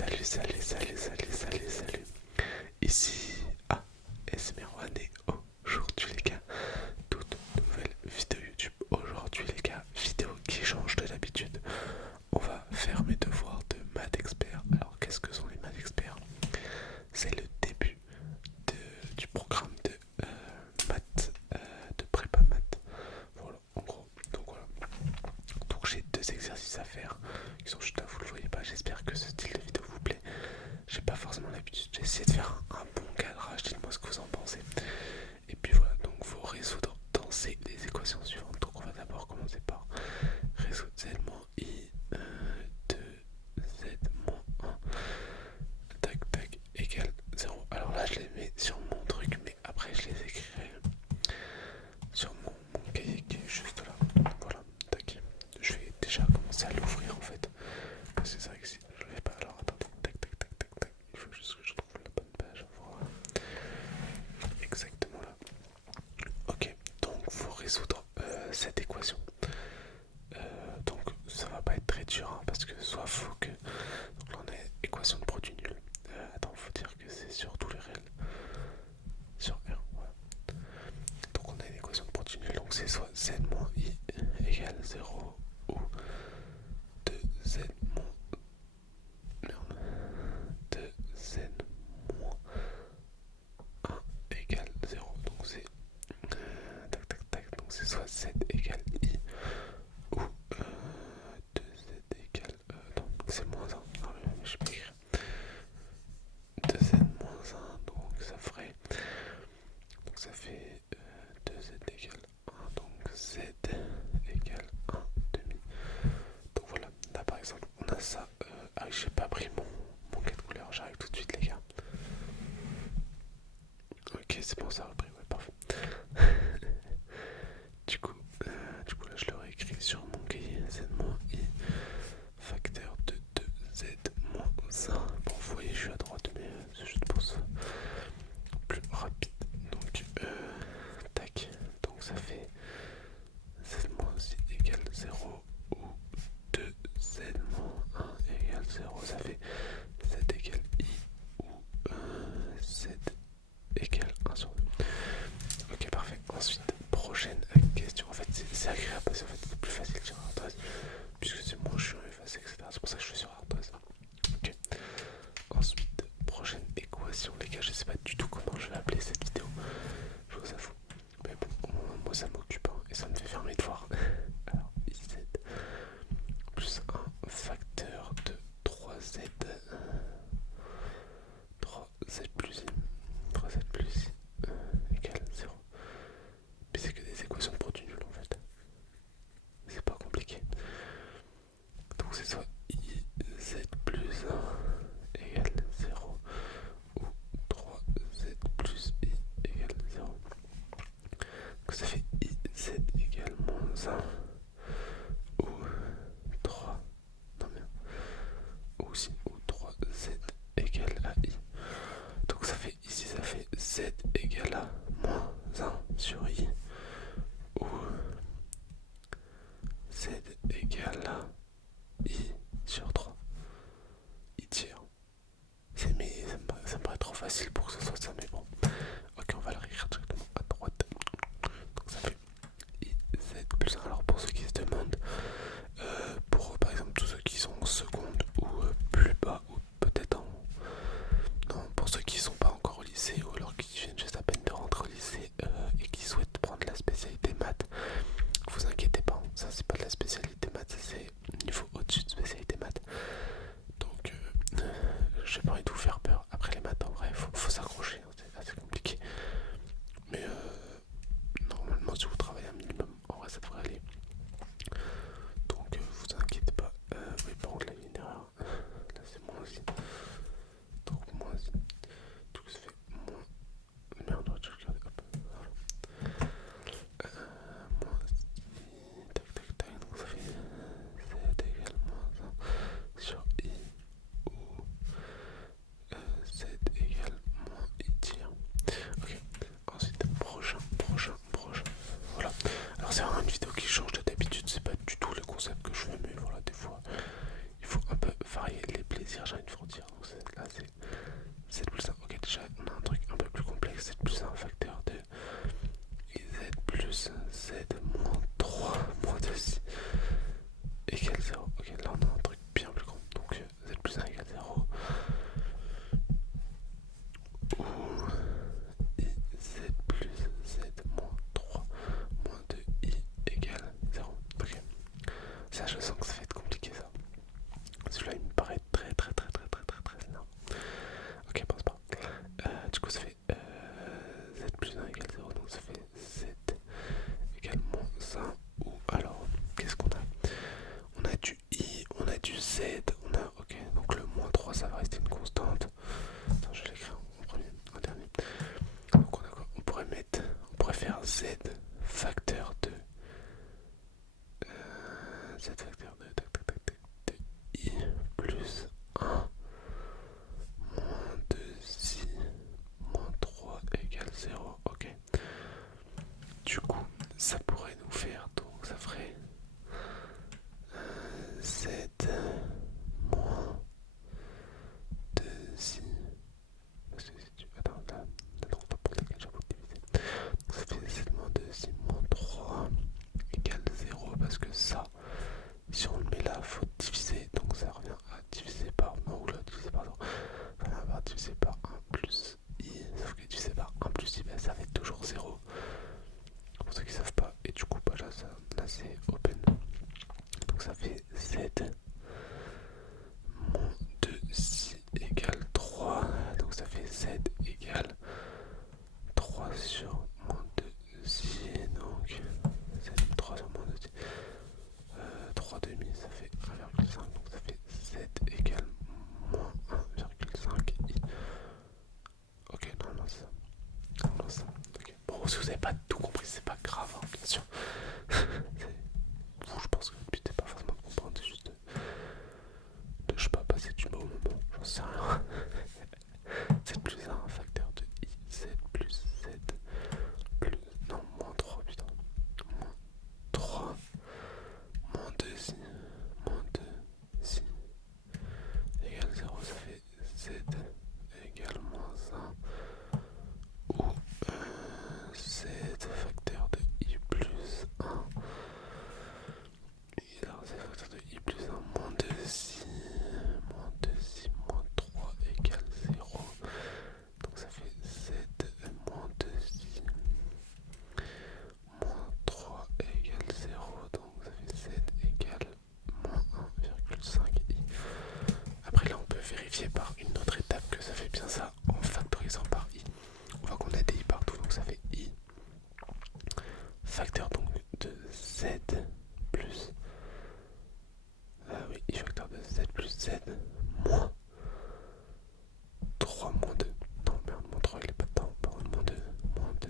Salut. Ici ASMR1 et aujourd'hui les gars, toute nouvelle vidéo YouTube. Aujourd'hui les gars, vidéo qui change de d'habitude. On va faire mes devoirs de maths expert. Alors qu'est-ce que sont les maths experts? C'est le début du programme de maths, de prépa maths. Voilà, en gros. Donc voilà. Donc j'ai deux exercices à faire qui sont juste là, vous le voyez pas. J'espère que ce style de vidéo vous plaît. J'ai pas forcément l'habitude, j'ai essayé de faire un bon cadrage, dites-moi ce que vous en pensez. Et puis voilà, donc faut résoudre dans les équations suivantes. Donc on va d'abord commencer par résoudre z moins i de z moins 1 tac égale 0. Alors là je les mets sur mon truc, mais après je les écrirai sur mon cahier qui est juste là. Voilà, tac. Je vais déjà commencer à l'ouvrir en fait. Parce que c'est vrai que si je ne l'ai pas, alors attendez, tac. Il faut juste que je trouve la bonne page. Voilà. Exactement là. Ok, donc faut résoudre cette équation. Donc ça va pas être très dur hein, parce que soit faut que. Donc là on a équation de produit nul. Attends, faut dire que c'est sur tous les réels. Sur R, voilà. Donc on a une équation de produit nul, donc c'est soit z moins i égale 0 ou 2z moins. Merde. 2z moins 1 égale 0. Donc c'est donc c'est soit z égale i ou 2z égale non, c'est moins 1. Non mais je peux écrire 2z moins 1, donc ça ferait, donc ça fait 2z égale 1, donc z égale 1 demi. Donc voilà, là par exemple on a ça. Ah oui, j'ai pas pris mon cas de couleur, j'arrive tout de suite les gars. Ok, c'est bon, ça a repris, ouais, parfait. du coup là je l'aurais écrit sur mon cahier, z-i facteur de 2z-1. Bon, vous voyez, je suis à droite, mais c'est juste pour ça plus rapide. Donc, tac, donc ça fait z-i égale 0 ou 2z-1 égale 0, ça fait z égale i ou z égale 1 sur 2. Ok, parfait. Ensuite, prochaine question. En fait, c'est agréable parce qu'en fait, c'est plus facile sur ardoise puisque c'est moins chiant à effacer, etc. C'est pour ça que je suis sur ardoise. Ok. Ensuite, prochaine équation. Les gars, je sais pas du tout comment je vais appeler cette vidéo. Je vous avoue. Mais bon, moi ça m'occupe hein, et ça me fait faire mes devoirs. Alors, iz plus 1 facteur de 3z. 3z plus i. 3z plus i égale 0. Mais c'est que des équations de produit nul en fait. C'est pas compliqué. Donc c'est soit iz plus 1 égale 0 ou 3z plus i égale 0. Donc ça fait iz égale moins 1 ou 3. Non mais ou 3z égale à i. Donc ça fait ici ça fait z égale à moins 1 sur i ou z égale à i sur 3. I tiers. Mais ça me paraît trop facile pour que ce soit ça, mais bon. Ok, on va le réécrire directement à droite. Donc ça fait iz plus 1. Alors pour ceux qui se demandent, pour par exemple tous ceux qui sont en seconde ou plus bas, ou peut-être en. Non, pour ceux qui sont pas encore au lycée ou alors qui viennent juste à peine de rentrer au lycée et qui souhaitent prendre Celui-là il me paraît très énorme. Ok, bon, c'est pas grave. Du coup, ça fait z plus 1 égale 0, donc ça fait z égale moins 1. Ou alors, qu'est-ce qu'on a? On a du i, on a du z, on a. Ok, donc le moins 3 ça va rester une constante. Attends, je vais l'écrire en premier, en dernier. Donc on pourrait mettre. On pourrait faire z facteur de. Z facteur de. Tac, tac, tac, tac, de i plus 1 moins 2i moins 3 égale 0. Ok. Du coup, ça pourrait nous faire. Donc ça ferait z moins 2i. Parce que si tu. Attends, là, non, pas pour laquelle j'ai voulu diviser. Donc ça fait z moins 2i moins 3 égale 0. Parce que ça, si on le met là, il faut diviser. Donc ça revient à diviser par. Non, ou là, diviser par 0. Ça revient à diviser par 1 plus i. Sauf que diviser par 1 plus i, ben, ça fait toujours 0. Pour ceux qui savent pas. Et du coup, bah, là c'est open. Donc ça fait z moins 2i égale 3. Donc ça fait z égale 3 sur moins 2i. Donc z 3 sur moins 2i. 3 demi, ça fait 1,5. Donc ça fait z égale moins 1,5 i. Ok, non, c'est ça. Non, ça. Okay. Bon, si vous n'avez pas tout compris, c'est pas grave, hein, bien sûr. Bon, je pense que le but n'est pas forcément de comprendre, c'est juste de je sais pas, passer du bon moment, j'en sais rien. Z plus 1, facteur de i, z plus z, plus, non, moins 3, putain, moins 3, moins 2i, moins 2i, égale 0, ça fait z égale moins 1, ou z facteur de i plus 1, et alors z facteur de i plus 1, moins 2i, moins 3 égale 0. Donc ça fait z moins 2i moins 3 égale 0. Donc ça fait z égale moins 1,5i. Après là on peut vérifier par une autre étape que ça fait bien ça en factorisant par i. On voit qu'on a des i partout, donc ça fait i facteur donc de z plus oui, i facteur de z plus z moins 3 moins 2. Non merde, moins 3 il est pas dedans. Pardon, moins 2, moins 2,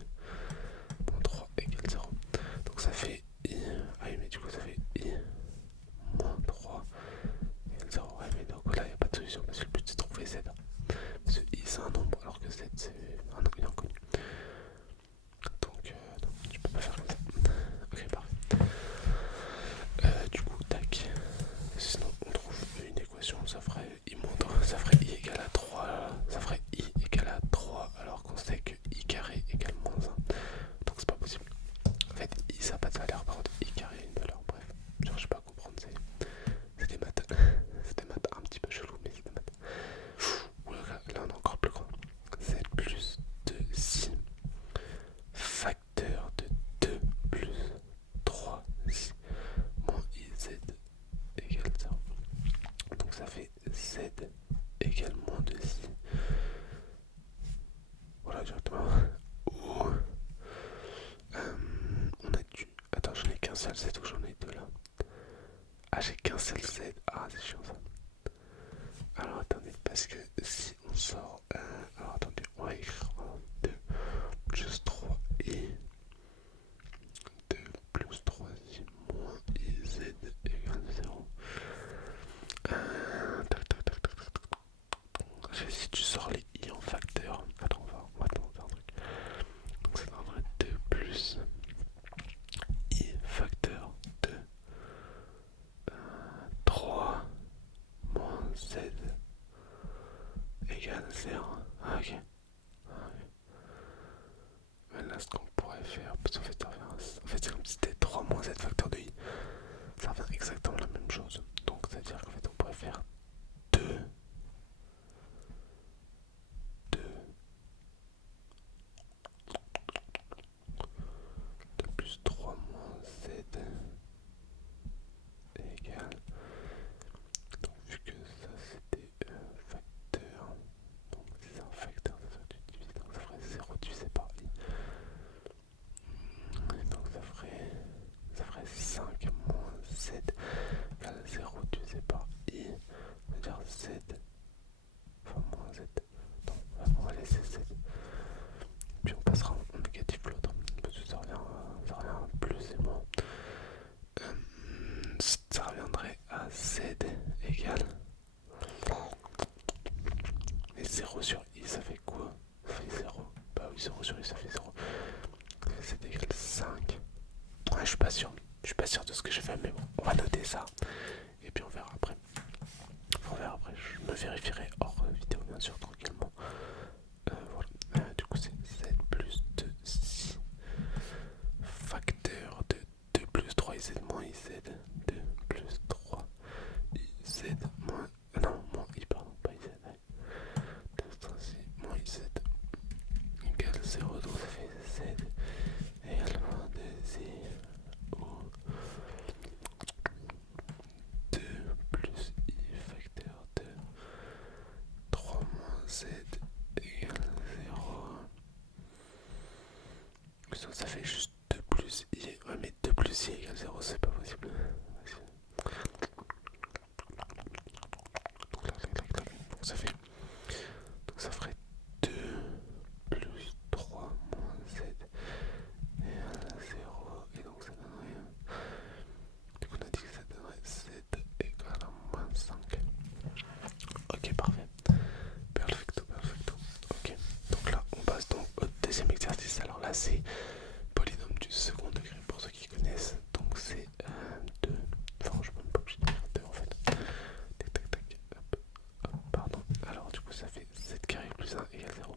moins 3 égale 0. Donc ça fait i. Ah oui mais du coup ça fait i moins 3 égale 0. Ouais mais donc là il n'y a pas de solution parce que le but c'est de trouver z. Parce que i c'est un nombre alors que z c'est un nombre inconnu. Donc non, tu peux pas faire comme ça. Ok parfait. Du coup tac. Sinon on trouve une équation, ça ferait i moins 3, ça ferait i égale à 3, ça ferait i égale à 3 alors qu'on sait que i carré égale moins 1. Donc c'est pas possible. En fait i ça n'a pas de valeur, par contre i carré a une valeur, bref. Je cherche pas à comprendre, c'est des maths. C'est des maths un petit peu chelou mais c'est des maths. Là on est encore plus grand. Z plus 2i facteur de 2 plus 3i moins iz égale 0. Donc ça fait z égale moins 2i. Voilà directement. Ou on a dû. Attends, j'en ai qu'un seul z ou j'en ai deux là. Ah, j'ai qu'un seul z. Ah, c'est chiant ça. Alors attendez, parce que si on sort. Alors attendez, on va écrire 2 plus 3i. 2 plus 3i moins iz égale 0. Tac, tac, tac, tac, tac. Si tu sors les i en facteur. Attends, on va faire un truc. Donc ça donnerait 2 plus i facteur de 3 moins z égale 0. Ah, ok. Mais là, ce qu'on pourrait faire, parce qu'en fait, c'est comme si c'était 3 moins z facteur de i. Ça revient exactement la même chose. Donc, c'est-à-dire qu'en fait, on pourrait faire 2 plus 3 moins z égale. Donc, vu que me vérifierai hors vidéo bien sûr tranquillement. Voilà. Du coup c'est 7 plus 2, 6 facteur de 2 plus 3 iz moins iz, 2 plus 3 iz moins... non, moins i, pardon, pas iz, 2, 3, 6 moins iz égale 0, donc ça fait z égale moins 2 i ou 2 plus i facteur de 3 moins z égale 0. Ça fait juste 2 plus i. Ouais, mais 2 plus i égale 0, c'est pas possible. Donc là, donc ça fait. Donc ça ferait 2 plus 3 moins z égale 0. Et donc ça donnerait. Du coup, on a dit que ça donnerait z égale à moins 5. Ok, parfait. Perfecto, perfecto. Ok, donc là, on passe donc au deuxième exercice. Alors là, c'est polynôme du second degré pour ceux qui connaissent. Donc c'est 2. Enfin, je peux même pas obligé de dire 2 en fait. Tac, tac, tac. Hop, hop, pardon. Alors, du coup, ça fait 7 carré plus 1 égale 0.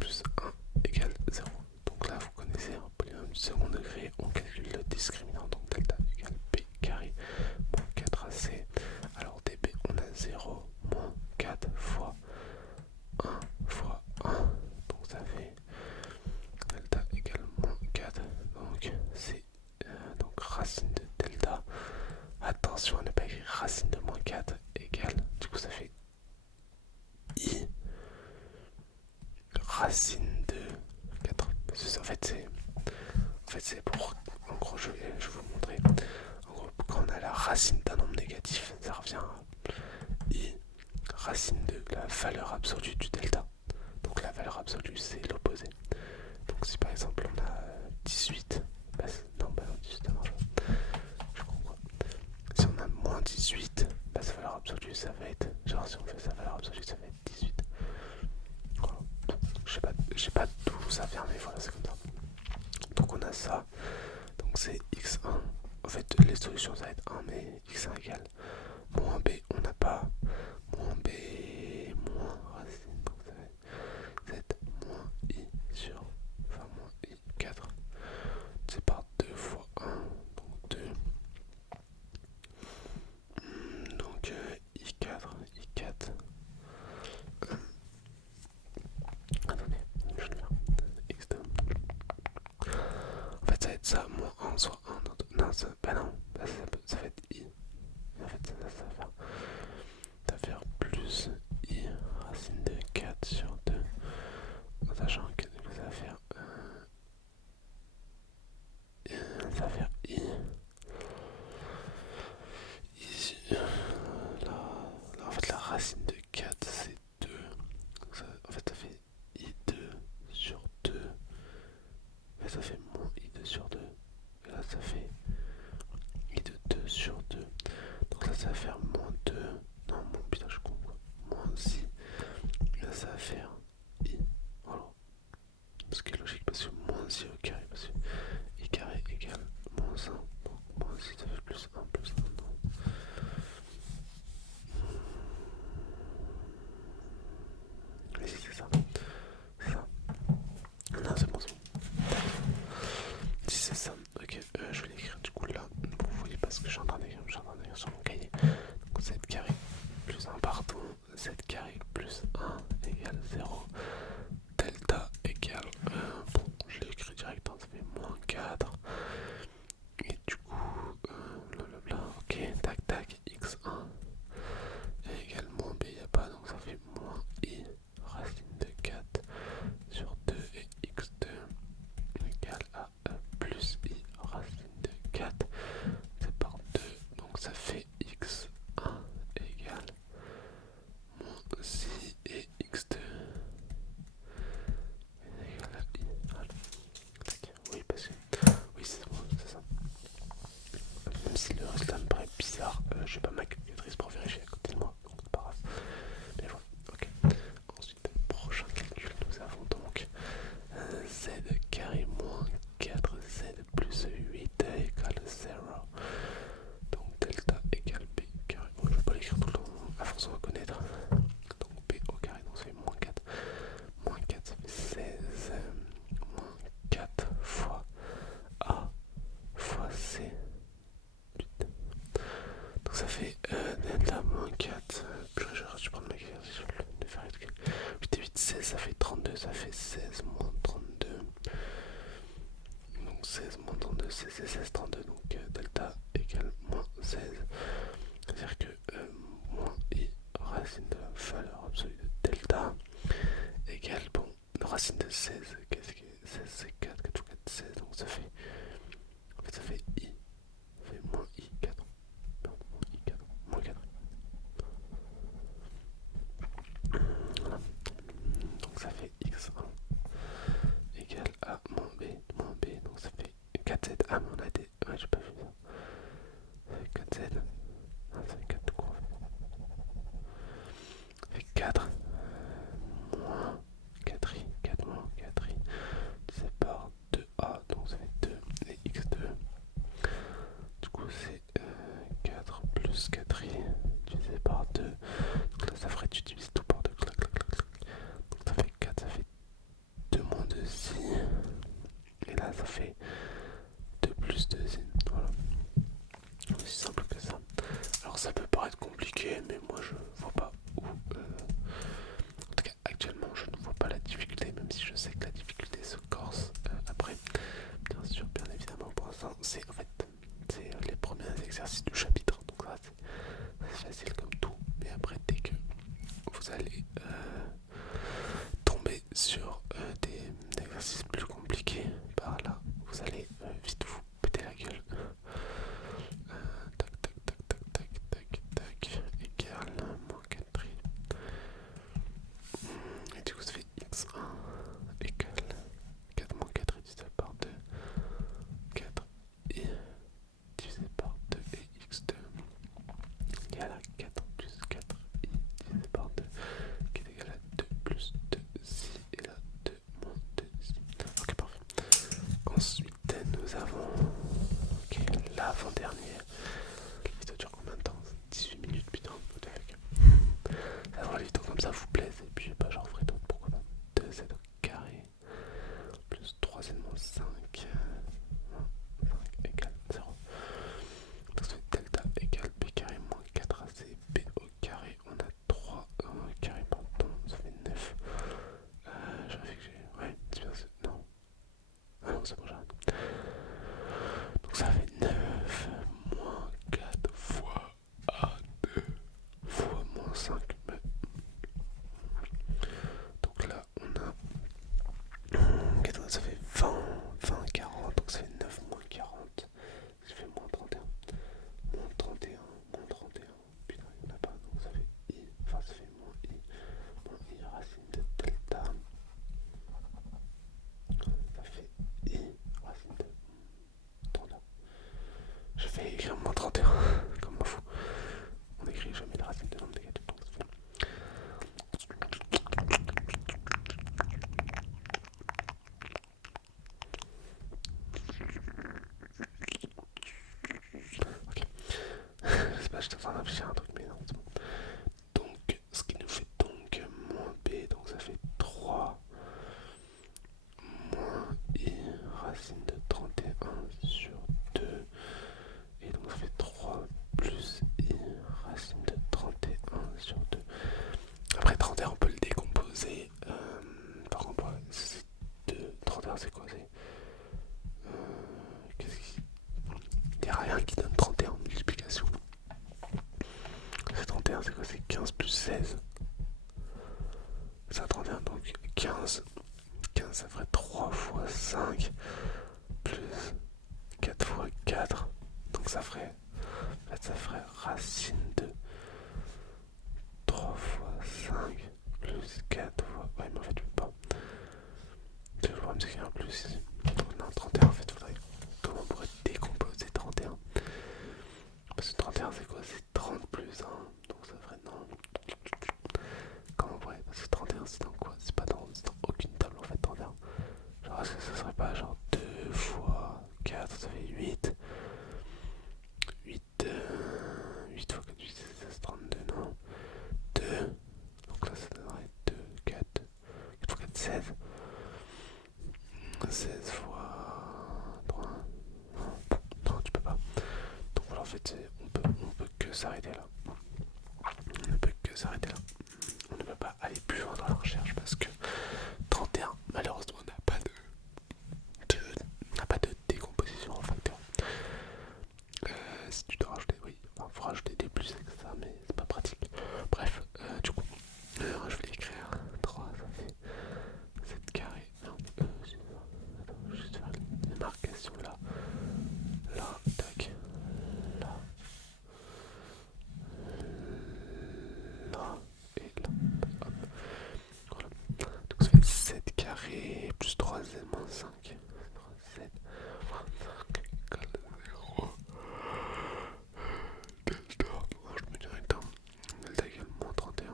Plus 1 égale 0. Donc là, vous connaissez un polynôme du second degré. On calcule le discriminant. Donc delta égale b carré moins 4ac. Alors db, on a 0 moins 4 fois 1 fois 1. Donc ça fait delta égale moins 4. Donc c'est donc racine de delta. Attention à ne pas écrire racine de moins 4 égale. Du coup ça fait i racine de 4. En fait c'est pour. En gros je vais vous montrer. En gros quand on a la racine d'un nombre négatif, ça revient à i racine de la valeur absolue du delta. Donc la valeur absolue c'est l'opposé. Donc si par exemple on a 18, bah, non, 18 ça marche pas. Je comprends. Si on a moins 18, bah, sa valeur absolue ça va être, genre si on fait sa valeur absolue ça va être 18. Voilà. Je sais pas d'où ça vient, mais voilà, c'est comme ça. Donc on a ça. Donc c'est x1. En fait les solutions ça va être 1, mais x1 égale moins b, on n'a pas moins b moins racine, donc ça va être z moins i sur, enfin moins i 4. C'est par 2 fois 1, donc 2. Donc i4, i4. Attendez, je vais faire x2. En fait ça va être ça, moins 1 soit 1. Non, ça, bah non, bah, ça va être i. En fait ça va faire plus i racine de 4 sur 2. En sachant que ça va faire i. Là, en fait la racine de 4 c'est 2. En fait ça fait i2 sur 2. Mais ça fait moins i2 sur 2. Et là ça fait i de 2 sur 2. Donc là ça va faire moins 2. Non, putain je comprends. Moins i. Et là ça va faire i. Voilà. Ce qui est logique parce que moins i au carré. Parce que i carré égale moins 1. Donc moins i ça fait plus 1 plus 1. Non. Mais si c'est ça. C'est ça. Non c'est bon, c'est bon. Si c'est ça, ok, je vais l'écrire du coup là, pour vous voyez pas ce que je suis en train d'écrire, sur mon cahier. Donc 7 carré plus 1 partout, 7 carré plus 1 égale 0, delta égale, bon je l'ai écrit direct, hein, ça fait moins 4, et du coup, blablabla, ok, tac tac, x1 égale moins b, y a pas, donc ça fait moins i racine de 4 sur 2 et x2 égale à plus i racine de 4, c'est par 2, donc ça fait x1 égale moins 6 et x2 16 et 16, 32, donc delta égale moins 16. C'est-à-dire que moins i racine de la valeur absolue de delta égale, bon, racine de 16, qu'est-ce que 16 c'est 4, 4 fois 4, 16, donc ça fait, en fait ça fait i, ça fait moins i 4, non, moins i 4, moins 4. Voilà, donc ça fait x1 égale à moins b, donc ça fait 4z, ah mais on a des, ouais j'ai pas vu ça, ça fait 4z, ah, ça fait 4 tout court, ça fait 4, moins 4i, 4 moins 4i, divisé par 2a, donc ça fait 2 et x2. Du coup c'est 4 plus 4i divisé par 2. Donc là ça ferait tu divises tout par 2. Clac, clac, clac, clac. Donc ça fait 4, ça fait 2 moins 2i. Et là ça fait 2 plus 2i. Voilà. C'est simple que ça. Alors ça peut paraître compliqué, mais moi je vois pas où. En tout cas actuellement je ne vois pas la difficulté, même si je sais que la difficulté se corse après. Bien sûr, bien évidemment, pour l'instant c'est en fait c'est les premiers exercices du chapitre, donc là c'est facile comme tout, mais après dès que vous allez tomber sur des exercices plus compliqués, par là vous allez vite vous péter la gueule. Tac tac tac tac tac tac tac égale moins 4 et du coup ça fait x1 égale 4 moins 4 divisé par 2, 4 et divisé par 2 et x2 égale à 4 plus 4i divisé par 2 qui est égal à 2 plus 2i et là 2 moins 2i. Ok, parfait. Ensuite nous avons l'avant-dernière. La vidéo dure combien de temps? 18 minutes, putain, what the fuck. Alors les vidéos comme ça vous plaisent et puis j'en ferai d'autres, pourquoi pas. 2z au carré plus 3z moins 5 égale 0. Donc ça fait delta égale b carré moins 4ac, b au carré, on a 3 carré, pardon, ça fait 9. J'avais fait que j'ai... Ouais, c'est bien, non. Ah non, c'est bon, j'arrête. Donc ça fait 9 moins 4 fois a2 fois moins 5. Donc là, on a... Ça fait 20, 40, donc ça fait 9 moins 40. Ça fait moins 31. Moins 31, moins 31. Putain, il n'y en a pas, donc ça fait i. Enfin, ça fait moins i. Moins i racine de delta. Ça fait i racine de 31. Je vais écrire moins 31, comme moi fou. On écrit jamais la racine de nombre négatif, donc ça fait... Ok. C'est pas, j'étais en train de réfléchir à un truc, mais non, c'est bon. Donc, ce qui nous fait donc moins b, donc ça fait 3 moins i racine de 31 sur 2. Et donc ça fait 3 plus i racine de 31 sur 2. Après 31 on peut le décomposer. Par contre, c'est 2. 31 c'est quoi? C'est... qu'est-ce qui... Il n'y a rien qui donne 31 en multiplication. C'est 31 c'est quoi? C'est 15 plus 16. C'est 31 donc 15. 15 ça ferait 3 fois 5 plus 4 fois 4. Donc ça ferait... En fait ça ferait racine de 3 fois 5 plus 4 fois... Ouais mais en fait je peux pas. Le problème c'est qu'il y a un plus ici. Non 31 en fait faudrait... Comment on pourrait décomposer 31? Parce que 31 c'est quoi? C'est 30 plus 1. Donc ça ferait non. Comment on pourrait? Parce que 31 c'est dans quoi? C'est pas dans aucune table en fait 31. Genre est-ce que ça serait pas genre 2 fois 4 ça fait 8. 8 fois 4 8 c'est 32 non. 2. Donc là ça donnerait 2, 4. 4 fois 4 16. 16 fois 3. Non, tu peux pas. Donc voilà en fait on peut que s'arrêter là. On ne peut que s'arrêter là. On ne peut pas aller plus loin dans la recherche parce que 31 malheureusement n'a pas de décomposition en facteur. 5, 3, 7, 25 égale 0. Delta, je me dirais temps. Delta égale moins 31.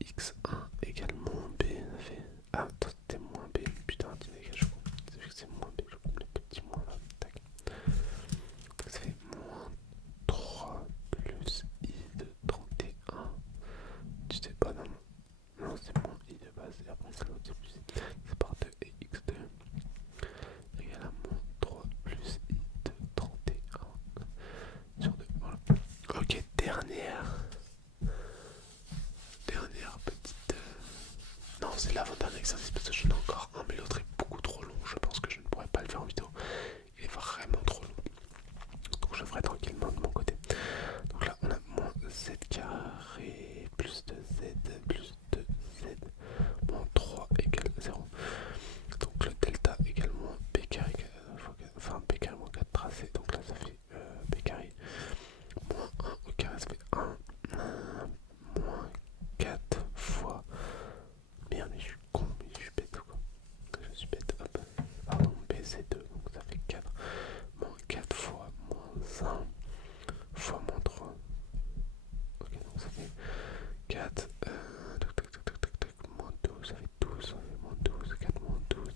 X1 égale moins B, ça fait. Ah, attends, c'était moins B. Putain, je comprends. Ça fait que c'est moins B, je comprends les petits moins là. Tac. Donc ça fait moins 3 plus I de 31. Tu sais pas, non, non c'est moins I de base. Et après, c'est l'autre, c'est plus I. C'est par 2 et X2 égale à moins 3 plus I de 31 sur 2. Voilà. Ok, dernière petite. Non, c'est l'avant-dernier exercice parce que j'en ai encore un, mais l'autre est beaucoup trop long. Je pense que je ne pourrais pas le faire en vidéo. Il est vraiment trop long. Donc je ferai tranquillement de mon côté. Donc là, on a moins z carré plus 2z plus 2z moins 3 égale 0. Donc le delta égale moins b carré, enfin b carré moins 4 tracé. Donc là, ça fait b carré moins 1 au carré, ça fait 1 moins 4 fois. Merde, mais je suis con, mais je suis bête ou quoi? Je suis bête, hop. Pardon, B c'est 2, donc ça fait 4. Moins 4 fois moins 1 fois moins 3. Ok, donc ça fait 4. Tac, tac, tac, tac, tac, tac, moins 12, ça fait 12. Ça fait moins 12, 4 moins 12.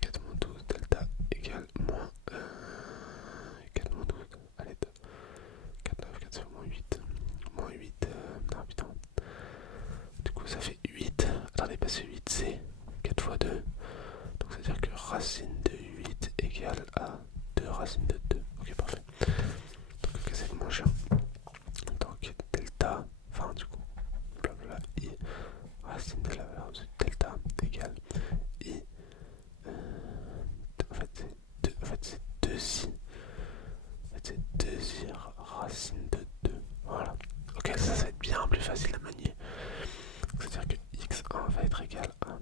4 moins 12, delta égale moins 4 moins 12. Allez, 2. 4, 9, 4, ça fait moins 8. Moins 8, non putain. Du coup, ça fait 8. Attendez, passer 8, c'est 4 fois 2. Donc, ça veut dire que racine de 8 égale à 2 racines de 2. Ok, parfait. Donc, ok, c'est moins cher. Donc, delta, enfin, du coup, blablabla, i, racine de la valeur de delta égale i. En fait, c'est 2, en fait, c'est 2i. En fait, c'est 2i racine de 2. Voilà. Ok, ça va être bien plus facile à manier. C'est-à-dire que x1 va être égal à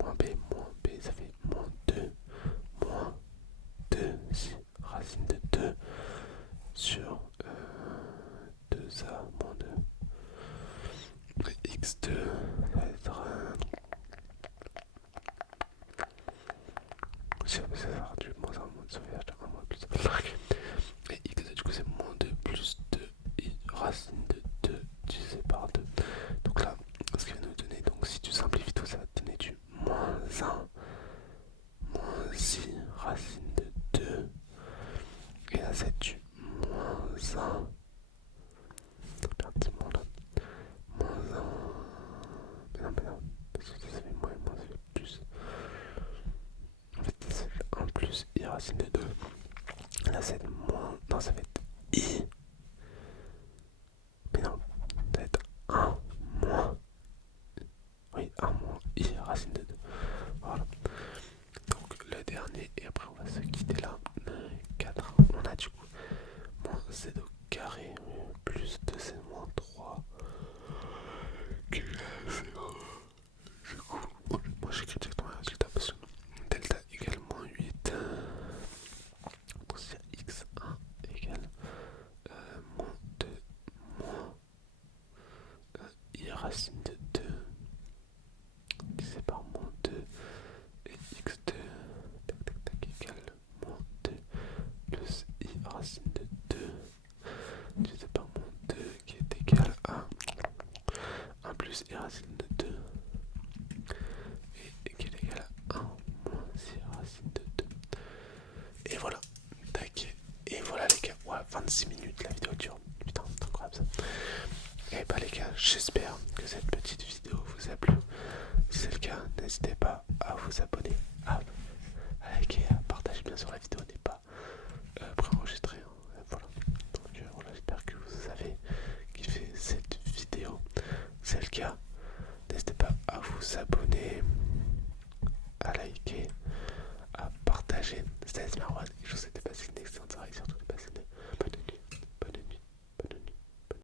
moins b, ça fait moins 2 si racine de 2 sur 2a moins 2. X2 va être. Ça va faire du moins 1 moins 2, ça fait 1 moins plus. Et x2 du coup c'est moins 2 plus 2 et racine de 2 divisé par 2. Donc là, ce qu'il va nous donner, donc si tu simplifies tout ça, va te donner du moins 1 moins i racine de 2. Et là c'est du moins 1. Un petit moins là. Moins 1. Mais non. Parce que ça fait moins et moins, ça fait plus. En fait, ça fait 1 plus i racine de 2. Là c'est moins. Non, ça va être i. Mais non, ça va être 1 moins. Oui, 1 moins i racine de 2. Voilà. Donc le dernier, et après on va se quitter là. 4. On a du coup moins z au carré plus 2z moins 3 qui est à 0. Du coup, moi j'écris directement un résultat parce que delta égale moins 8. Donc c'est x1 égale moins 2 moins i racine de 2 divisé par moins 2 et x2 tac tac tac égale moins 2 plus i racine de 2 divisé par moins 2 qui est égal à 1 plus i racine de 2 et qui est égal à 1 moins i racine de 2. Et voilà, tac. Et voilà les gars, ouais, 26 minutes la vidéo dure. Putain, c'est incroyable ça. Et bah les gars, j'espère que cette petite vidéo vous a plu. Si c'est le cas, n'hésitez pas à vous abonner, à liker, à partager bien sûr la vidéo n'est pas préenregistrée. Voilà. Donc voilà, j'espère que vous avez kiffé cette vidéo. Si c'est le cas, n'hésitez pas à vous abonner, à liker,